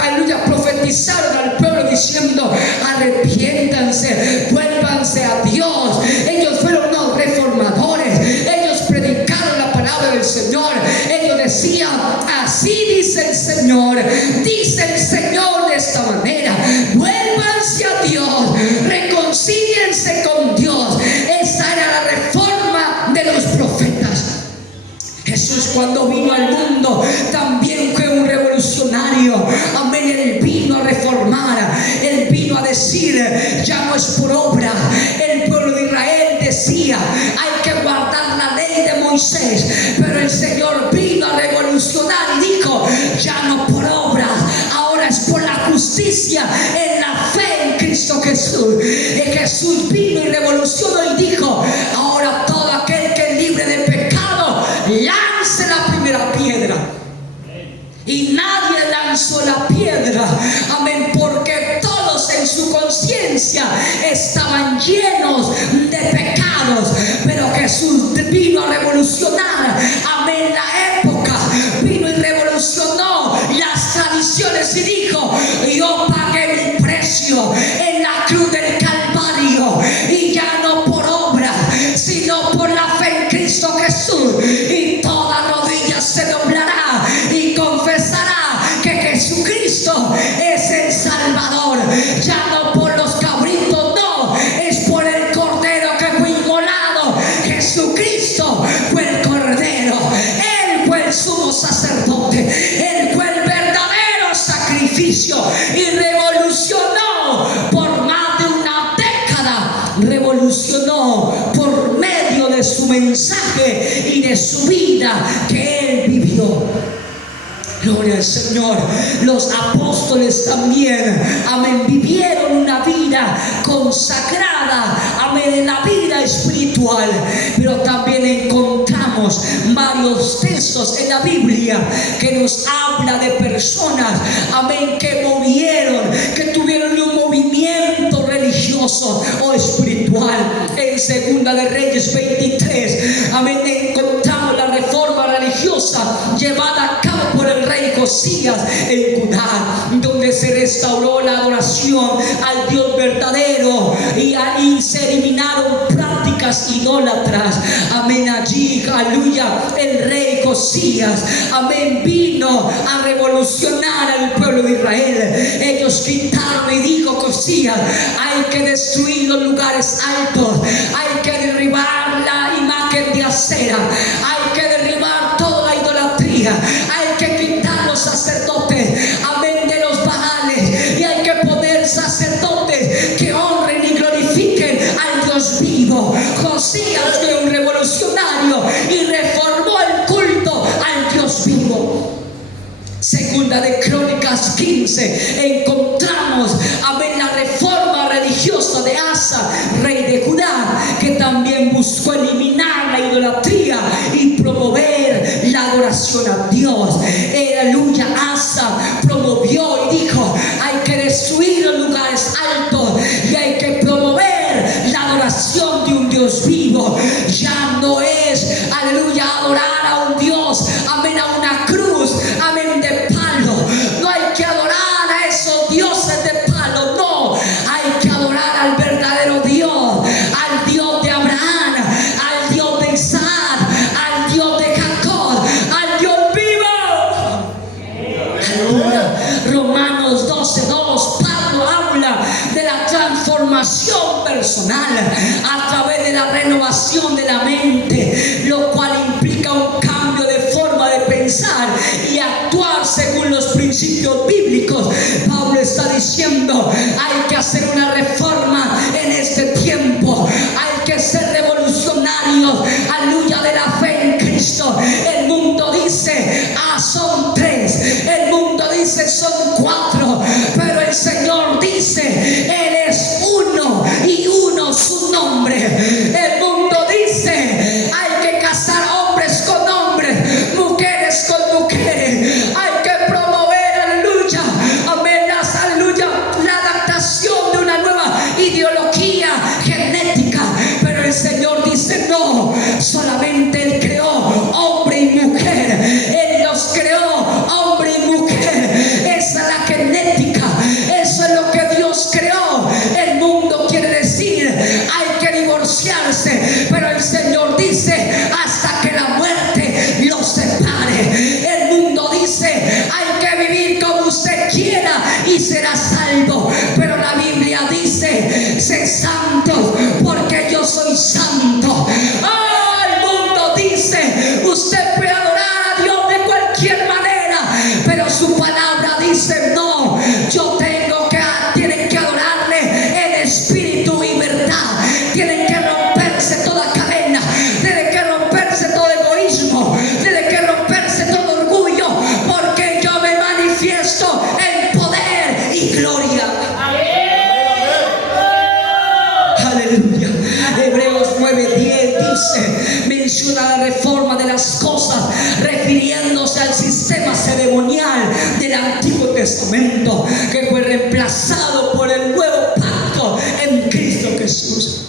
aleluya, profetizaron al pueblo diciendo: arrepiéntanse, vuélvanse a Dios. Ellos fueron los reformadores. Ellos predicaron la palabra del Señor. Ellos decían: así dice el Señor de esta manera, vuélvanse a Dios, reconcíliense con Dios. Esa era la reforma de los profetas. Jesús, cuando vino al mundo, también fue un revolucionario. Amén. Él vino a reformar, él vino a decir, ya no es por obra. El pueblo de Israel decía, hay que guardar la ley de Moisés, pero el Señor vino a revolucionar y dijo, ya no por obra, ahora es por la justicia en la fe en Cristo Jesús. Y Jesús vino y revolucionó y dijo, ahora todo aquel que es libre de pecado, lance la primera piedra. Y nadie lanzó la piedra, amén, porque todos en su conciencia estaban llenos de pecados. Pero Jesús vino a revolucionar, amén, la época, vino y revolucionó las tradiciones y dijo, yo pagué mi precio en la cruz del Calvario, y ya no por obra, sino por la fe en Cristo Jesús, y toda rodilla se doblará y confesará que Jesucristo es el Salvador. Ya no por los cabritos, no, es por el Cordero que fue inmolado. Jesucristo fue el Cordero, Él fue el sumo sacerdote, Él fue el verdadero sacrificio, y revolucionó por más de una década, revolucionó por medio de su mensaje y de su vida que Él vivió. Gloria al Señor. Los apóstoles también, amén, vivieron una vida consagrada, amén, en la vida espiritual. Pero también encontramos varios textos en la Biblia que nos habla de personas, amén, que movieron, que tuvieron un movimiento religioso o espiritual. En Segunda de Reyes 23, amén, encontramos la reforma religiosa llevada a cabo por el rey Josías en Judá, donde se restauró la adoración al Dios verdadero y se eliminaron prácticas idólatras. Amén, allí, aleluya, el rey Josías, amén, vino a revolucionar al pueblo de Israel. Ellos quitaron y dijo Josías, hay que destruir los lugares altos, hay que derribar la imagen de acera, hay que derribar toda la idolatría, hay que quitar los sacerdotes, amén, de los Baales, y hay que poner sacerdotes que honren y glorifiquen al Dios vivo. Josías fue un revolucionario y reformó el culto al Dios vivo. Segunda de Crónicas 15 encontramos, amén, la reforma religiosa de Asa, rey de Judá, que también buscó eliminar la idolatría y promover la adoración a Dios. Aleluya, Asa promovió y dijo, hay que destruir los lugares altos y hay que promover la adoración de un Dios vivo. Ya no es, aleluya, adorar a un Dios, amén, a una cruz, amén, de palo. No hay que adorar a esos dioses de palo, no, hay que adorar al verdadero Dios, al Dios de Abraham, al Dios de Isaac, al Dios de Jacob, al Dios vivo. Aleluya. Romanos 12:2, Pablo habla de la transformación personal a través de la renovación de la mente, lo cual implica un cambio de forma de pensar y actuar según los principios bíblicos. Pablo está diciendo, hay que hacer una reforma en este tiempo, hay que ser revolucionarios, aleluya, de la fe en Cristo. El mundo dice, son tres, el mundo dice son cuatro, pero el Señor dice, Él es uno y uno su nombre. El mundo dice, hay que casar hombres con hombres, mujeres con mujeres, hay que promover, aleluya, amén, aleluya, la adaptación de una nueva ideología genética. Pero el Señor dice, no, solamente Él creó hombre y mujer, Él los creó hombre y mujer. Esa es la genética, eso es lo que Dios creó. El mundo quiere decir, hay que divorciarse, pero el Señor dice, hasta que la muerte los separe. El mundo dice, hay que vivir como usted quiera y será salvo, pero la Biblia dice, sé santos porque yo soy santo. El mundo dice, usted puede adorar a Dios de cualquier manera, pero su palabra dice, no, yo tienen que adorarle dice, menciona la reforma de las cosas, refiriéndose al sistema ceremonial del Antiguo Testamento, que fue reemplazado por el nuevo pacto en Cristo Jesús.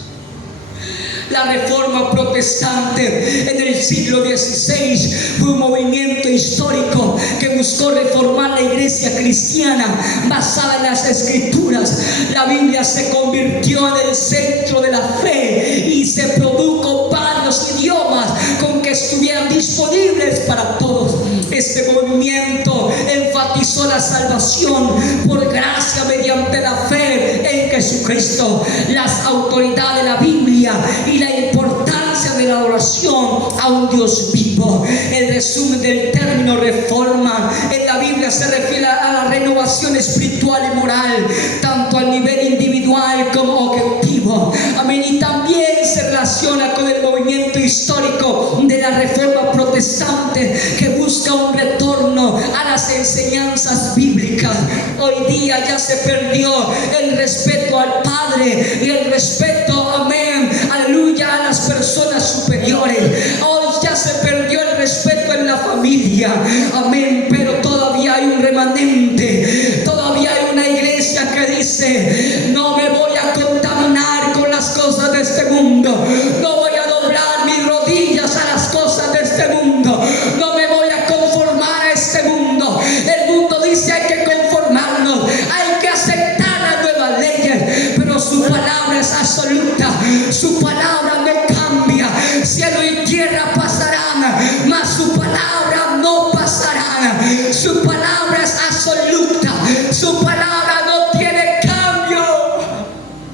La reforma protestante en el siglo XVI fue un movimiento histórico que buscó reformar la iglesia cristiana basada en las escrituras. La Biblia se convirtió en el centro de la fe y se produjo varios idiomas con que estuvieran disponibles para todos. Este movimiento enfatizó la salvación por gracia mediante la fe en Jesucristo, las autoridades de la Biblia y la importancia de la adoración a un Dios vivo. El resumen del término reforma en la Biblia se refiere a la renovación espiritual y moral, tanto a nivel individual como objetivo. Amén. Y también se relaciona con el movimiento histórico de la reforma protestante, que busca un retorno a las enseñanzas bíblicas. Hoy día ya se perdió el respeto al Padre y el respeto, amén, aleluya, a las personas superiores. Hoy ya se perdió el respeto en la familia, amén, pero todavía hay un remanente, todavía hay una iglesia que dice: no me voy a contaminar con las cosas de este mundo, no voy a doblar mis rodillas a las cosas de este mundo, no me voy a conformar a este mundo. El mundo dice: hay que conformarnos, hay que aceptar las nuevas leyes, pero su palabra es absoluta, su palabra no cambia. Cielo y tierra pasarán, mas su palabra no pasará. Su palabra es absoluta, su palabra no tiene cambio.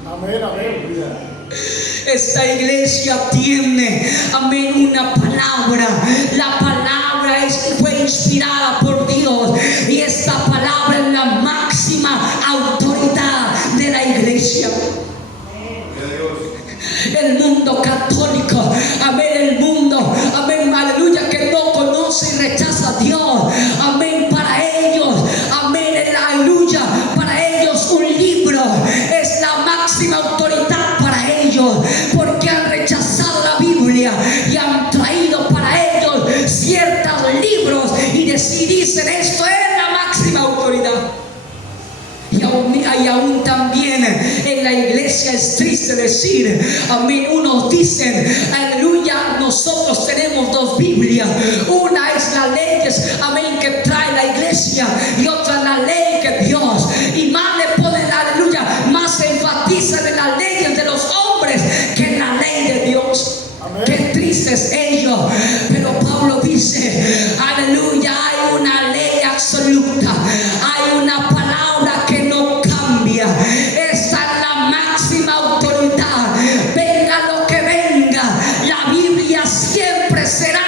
Amén, amén. Esta iglesia tiene, amén, una palabra. La palabra fue inspirada por Dios, y esta palabra es la máxima autoridad de la iglesia. El mundo católico, amén, el mundo, amén, aleluya, que no conoce y rechaza a Dios, amén, para ellos, amén, aleluya, para ellos un libro es la máxima autoridad para ellos, porque han rechazado la Biblia y han traído para ellos ciertos libros y dicen: esto es la máxima autoridad. Y aún también en la iglesia es triste decir, amén, unos dicen, aleluya, nosotros tenemos dos Biblias. Una es la ley, amén, que trae la iglesia, y otra la ley que Dios. Y más le ponen, aleluya, más se enfatizan en las leyes de los hombres que en la ley de Dios. Amén. Qué tristes ellos. Pero Pablo dice, aleluya, hay una ley absoluta, hay una palabra que no cambia. Esta es la máxima autoridad. Venga lo que venga, la Biblia siempre será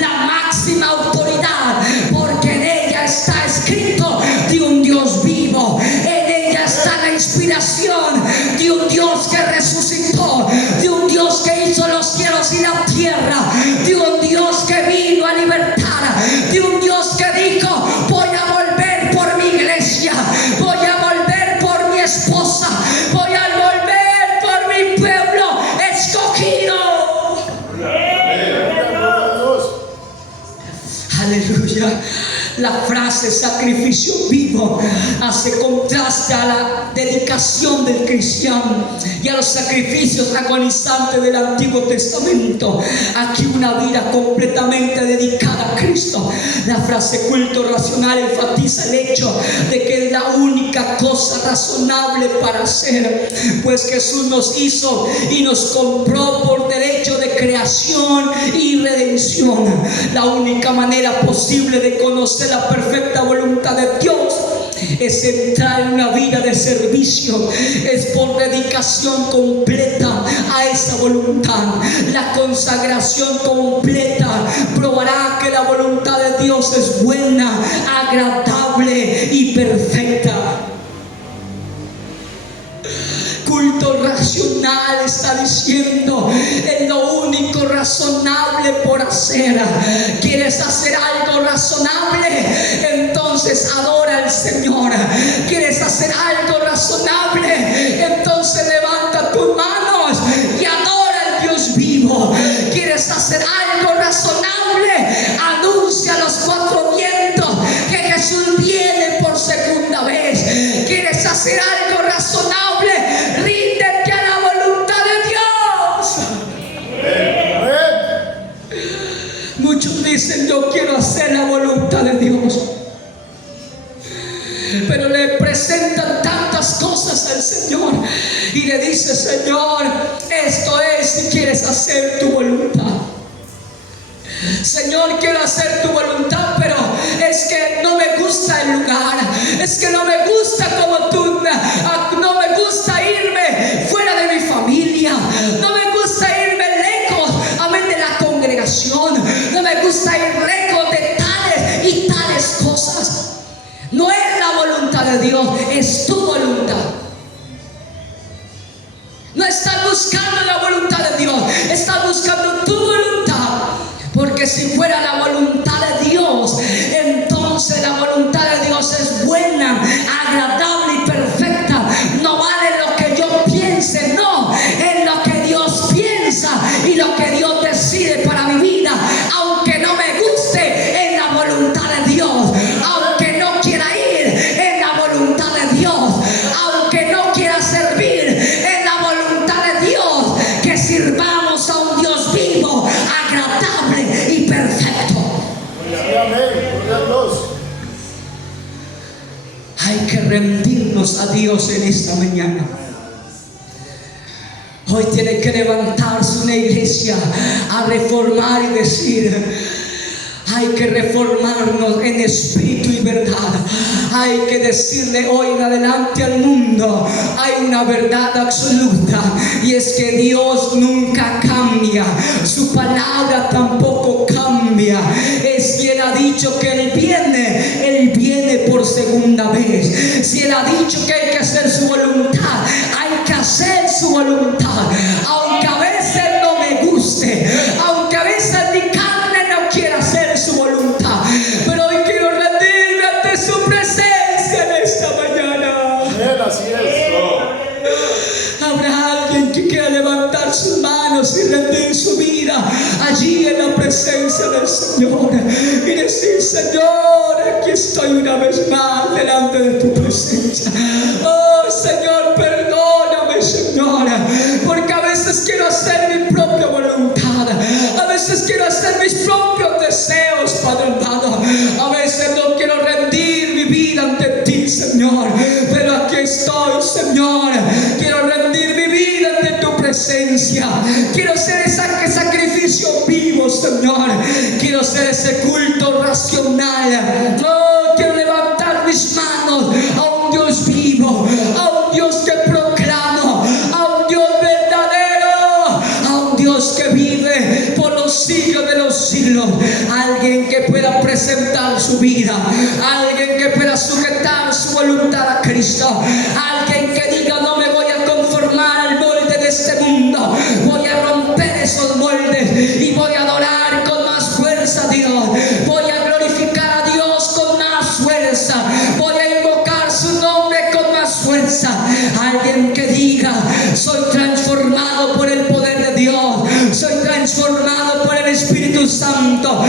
la máxima autoridad, porque en ella está escrito de un Dios vivo, en ella está la inspiración de un Dios que resucitó, de un Dios que hizo los cielos y la tierra, de un Dios que vino a libertar, de un Dios que dijo: voy a volver por mi iglesia, voy a volver por mi esposa, voy a volver por mi pueblo escogido. Aleluya. La frase sacrificio vivo hace contraste a la dedicación del cristiano y a los sacrificios agonizantes del Antiguo Testamento. Aquí una vida completamente dedicada a Cristo. La frase culto racional enfatiza el hecho de que es la única cosa razonable para hacer, pues Jesús nos hizo y nos compró por derecho de creación y redención. La única manera posible de conocer la perfecta voluntad de Dios es entrar en una vida de servicio, es por dedicación completa a esa voluntad. La consagración completa probará que la voluntad de Dios es buena, agradable y perfecta. Culto racional está diciendo: es lo único razonable por hacer. ¿Quieres hacer algo razonable? Entonces adora al Señor. ¿Quieres hacer algo razonable? Entonces levanta tus manos y adora al Dios vivo. y le dice: Señor, esto es si quieres hacer tu voluntad. Señor, quiero hacer tu voluntad, pero es que no me gusta el lugar, es que no me gusta como tú, no me gusta irme fuera de mi familia, no me gusta irme lejos, amén, de la congregación, no me gusta ir lejos de tales y tales cosas. No es la voluntad de Dios, es tu voluntad. No estás buscando la voluntad de Dios, estás buscando tu voluntad. Porque si fuera la voluntad de Dios, entonces la voluntad de Dios es buena, agradable y perfecta. No vale lo que yo piense, no, es lo que Dios piensa y lo que Dios decide para mi vida. Aunque no me guste, es la voluntad de Dios. Aunque no quiera ir, es la voluntad de Dios. Aunque no quiera servir, es la voluntad de Dios. Que sirvamos a un Dios vivo, agradable y perfecto. Hay que rendirnos a Dios en esta mañana. Hoy tiene que levantarse una iglesia a reformar y decir: hay que reformarnos en espíritu y verdad. Hay que decirle hoy en adelante al mundo: hay una verdad absoluta, y es que Dios nunca cambia, su palabra tampoco cambia. Es si Él ha dicho que Él viene por segunda vez. Si Él ha dicho que hay que hacer su voluntad, hay que hacer su voluntad. Aunque a veces no me guste, aunque a veces mi carne no quiera hacer su voluntad, pero hoy quiero rendirme ante su presencia en esta mañana. Así es. Habrá alguien que quiera levantar sus manos y rendir su vida allí en la presencia del Señor y decir: Señor, aquí estoy una vez más delante de tu presencia. Oh Señor, perdóname, Señor, porque a veces quiero hacer mi propia voluntad, a veces quiero hacer mis propios deseos, Padre amado, a veces no quiero rendir mi vida ante ti, Señor, pero aquí estoy, Señor. Quiero rendir mi vida ante tu presencia. Quiero ser ese sacrificio vivo, Señor. Quiero ser ese culto racional. No, quiero levantar mis manos a un Dios vivo, a un Dios que proclamo, a un Dios verdadero, a un Dios que vive por los siglos de los siglos. Alguien que pueda presentar su vida, alguien que pueda sujetar su voluntad a Cristo, alguien que diga: no me voy a conformar al molde de este mundo, voy a romper esos moldes y voy a adorar con más fuerza a Dios, voy a glorificar a Dios con más fuerza, voy a invocar su nombre con más fuerza. Alguien que diga: soy transformado por el poder de Dios, soy transformado por el Espíritu Santo,